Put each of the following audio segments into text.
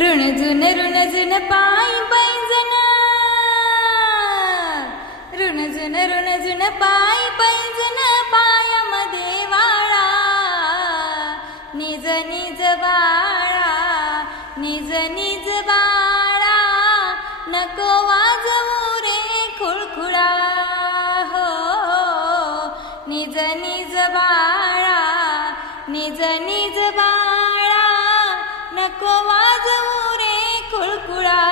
ऋणझुन पायी पैंजण, ऋणझुन पायी पैंजण, पायामध्ये वाळा, निज निज बाळा, निज निज बाळा, नको वाजवू रे खुळखुळा हो, निज निज बाळा, निज निज बाळा, नको वाजवू रे खुळखुळा.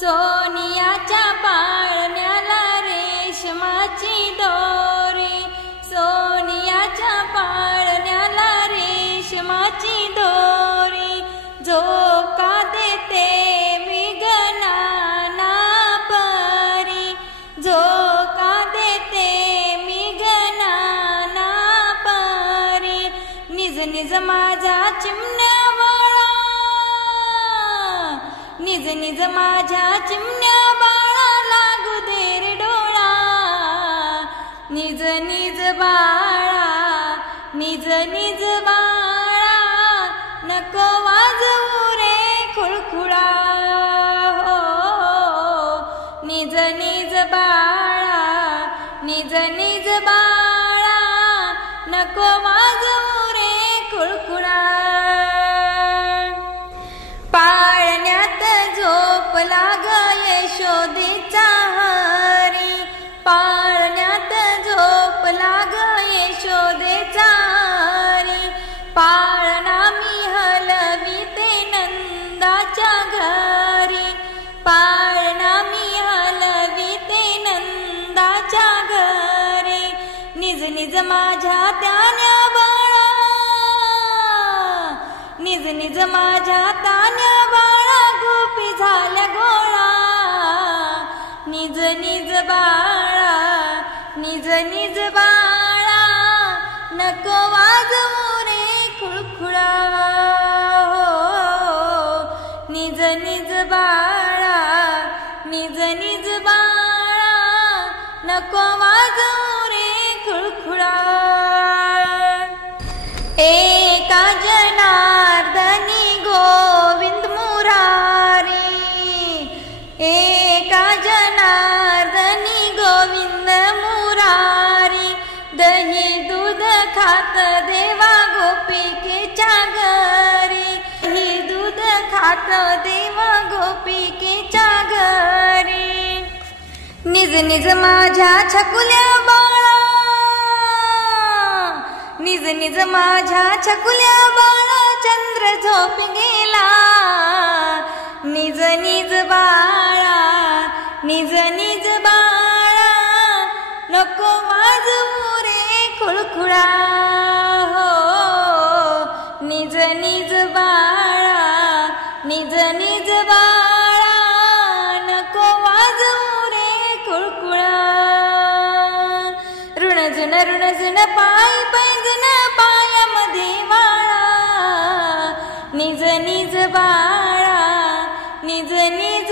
सोनियाच्या पाळण्याला रेशमाची दोरी, सोनियाच्या पाळण्याला रेशमाची दोरी, झोका देते मी गणाना परी, झोका देते मी गणाना परी, निज निज माझ्या चिमण्या बाळा, निज निज माझ्या चिमण्या बाळा, लागू दे रे डोळा, निज निज बाळा, निज निज बाळा, नको वाजवू रे खुळखुळा हो, निज निज बाळा, निज निज बाळा, नको वाजवू रे खुळखुळा. पाळण्यात झोपला ग यशोदेचा हरी, पाळण्यात झोपला ग यशोदेचा हरी, पाळणा मी हलविते नंदाच्या घरी, पाळणा मी हलविते नंदाच्या घरी, निज निज माझ्या तान्या बाळा, निज निज माझ्या तान्या बाळा, गोपी झाल्या गोळा, निज निज बाळा, निज निज बाळा, नको वाजवू रे खुळखुळा हो, निज निज बाळा, निज निज बाळा, नको वाजवू रे खुळखुळा. एका जनार्दनी गोविंद मुरारी, एका जनार्दनी गोविंद मुरारी, दही दूध खात देवा गोपिकेच्या घरी, दही दूध खात देवा गोपिकेच्या घरी, निज निज माझ्या छकुल्या बाळा, निज निज माझ्या छकुल्या बाळा, चंद्र झोप गेला, निज निज बाळा, निज निज बाळा, नको वाजवू रे खुळखुळा हो, निज निज बाळा, निज निज बाळा, नको वाजवू रे खुळखुळा. ऋणझुन पायी पैंजण, पायामध्ये वाळा, निज निज बाळा, निज निज